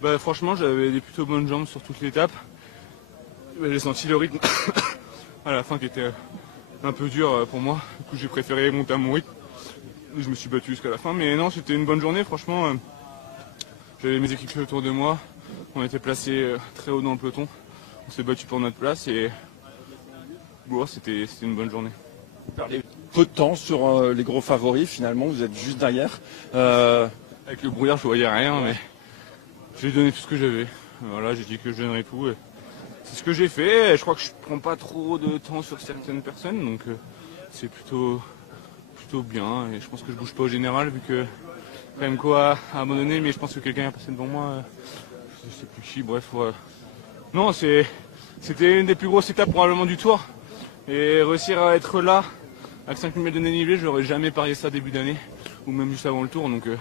Bah, franchement, j'avais des plutôt bonnes jambes sur toute l'étape. J'ai senti le rythme à la fin qui était un peu dur pour moi. Du coup, j'ai préféré monter à mon rythme. Je me suis battu jusqu'à la fin. Mais non, c'était une bonne journée, franchement. J'avais mes équipiers autour de moi. On était placés très haut dans le peloton. On s'est battu pour notre place et bon, c'était une bonne journée. Peu de temps sur les gros favoris, finalement, vous êtes juste derrière. Avec le brouillard, je voyais rien, mais j'ai donné tout ce que j'avais. Voilà, j'ai dit que je donnerais tout. Et c'est ce que j'ai fait. Je crois que je prends pas trop de temps sur certaines personnes, donc c'est plutôt bien. Et je pense que je bouge pas au général, vu que Remco a abandonné, mais je pense que quelqu'un est passé devant moi. Je sais plus qui, bref. Non, c'était une des plus grosses étapes probablement du tour. Et réussir à être là, avec 5000 mètres de dénivelé, je n'aurais jamais parié ça début d'année, ou même juste avant le tour, donc je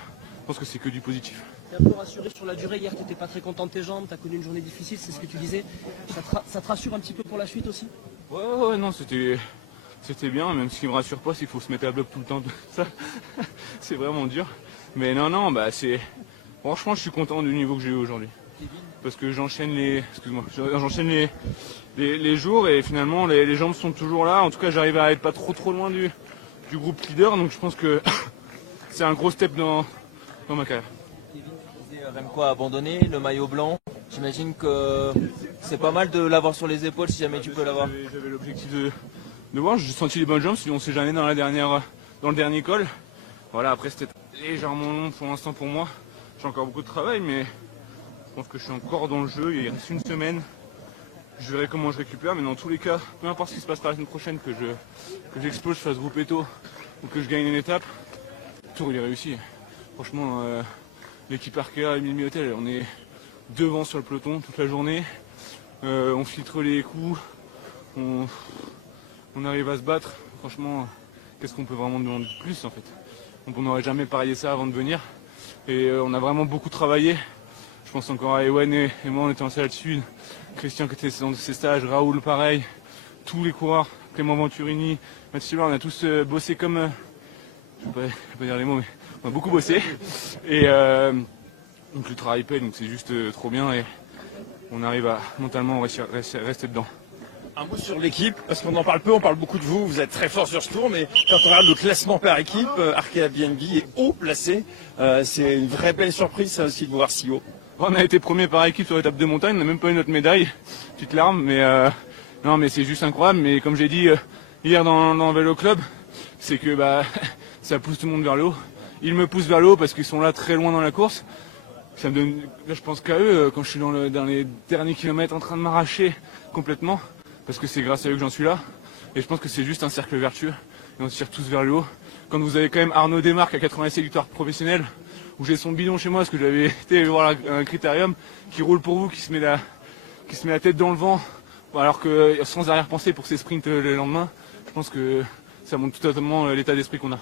pense que c'est que du positif. T'es un peu rassuré sur la durée, hier tu n'étais pas très content de tes jambes, tu as connu une journée difficile, c'est ce que tu disais. Ça te rassure un petit peu pour la suite aussi? Ouais, non, c'était bien, même ce qui me rassure pas, c'est qu'il faut se mettre à bloc tout le temps, ça, c'est vraiment dur. Mais non, franchement je suis content du niveau que j'ai eu aujourd'hui. Parce que j'enchaîne les jours et finalement les jambes sont toujours là. En tout cas, j'arrive à être pas trop loin du groupe leader, donc je pense que c'est un gros step dans ma carrière. Remco a abandonné, le maillot blanc. J'imagine que c'est pas mal de l'avoir sur les épaules si jamais tu peux l'avoir. J'avais l'objectif de voir, j'ai senti les bonnes jambes, on s'est jamais dans le dernier col. Voilà, après c'était légèrement long pour l'instant pour moi. J'ai encore beaucoup de travail, mais je pense que je suis encore dans le jeu. Il reste une semaine. Je verrai comment je récupère, mais dans tous les cas, peu importe ce qui se passe par la semaine prochaine, que j'explose, je fasse Gruppetto ou que je gagne une étape, le tour il est réussi. Franchement, l'équipe Arkea et Milmi Hotel, on est devant sur le peloton toute la journée. On filtre les coups, on arrive à se battre. Franchement, qu'est-ce qu'on peut vraiment demander de plus en fait? Donc on n'aurait jamais parié ça avant de venir. Et on a vraiment beaucoup travaillé. Je pense encore à Ewen et moi, on était en salle là-dessus. Christian qui était dans ses stages, Raoul pareil, tous les coureurs, Clément Venturini, Mathieu, on a tous bossé comme... je vais pas dire les mots, mais on a beaucoup bossé. Et donc le travail paye, donc c'est juste trop bien et on arrive à mentalement rester dedans. Un mot sur l'équipe, parce qu'on en parle peu, on parle beaucoup de vous, vous êtes très fort sur ce tour, mais quand on regarde le classement par équipe, Arkea BNB est haut placé. C'est une vraie belle surprise ça aussi de voir si haut. On a été premier par équipe sur l'étape de montagne, on n'a même pas eu notre médaille, petite larme, mais non mais c'est juste incroyable. Mais comme j'ai dit hier dans le vélo club, c'est que ça pousse tout le monde vers le haut. Ils me poussent vers le haut parce qu'ils sont là très loin dans la course. Ça me donne, là je pense qu'à eux quand je suis dans les derniers kilomètres en train de m'arracher complètement, parce que c'est grâce à eux que j'en suis là. Et je pense que c'est juste un cercle vertueux et on se tire tous vers le haut. Quand vous avez quand même Arnaud Desmarques à 87 victoires professionnelles, où j'ai son bidon chez moi parce que j'avais été voir un critérium qui roule pour vous, qui se met la tête dans le vent, alors que sans arrière-pensée pour ses sprints le lendemain, je pense que ça montre totalement l'état d'esprit qu'on a.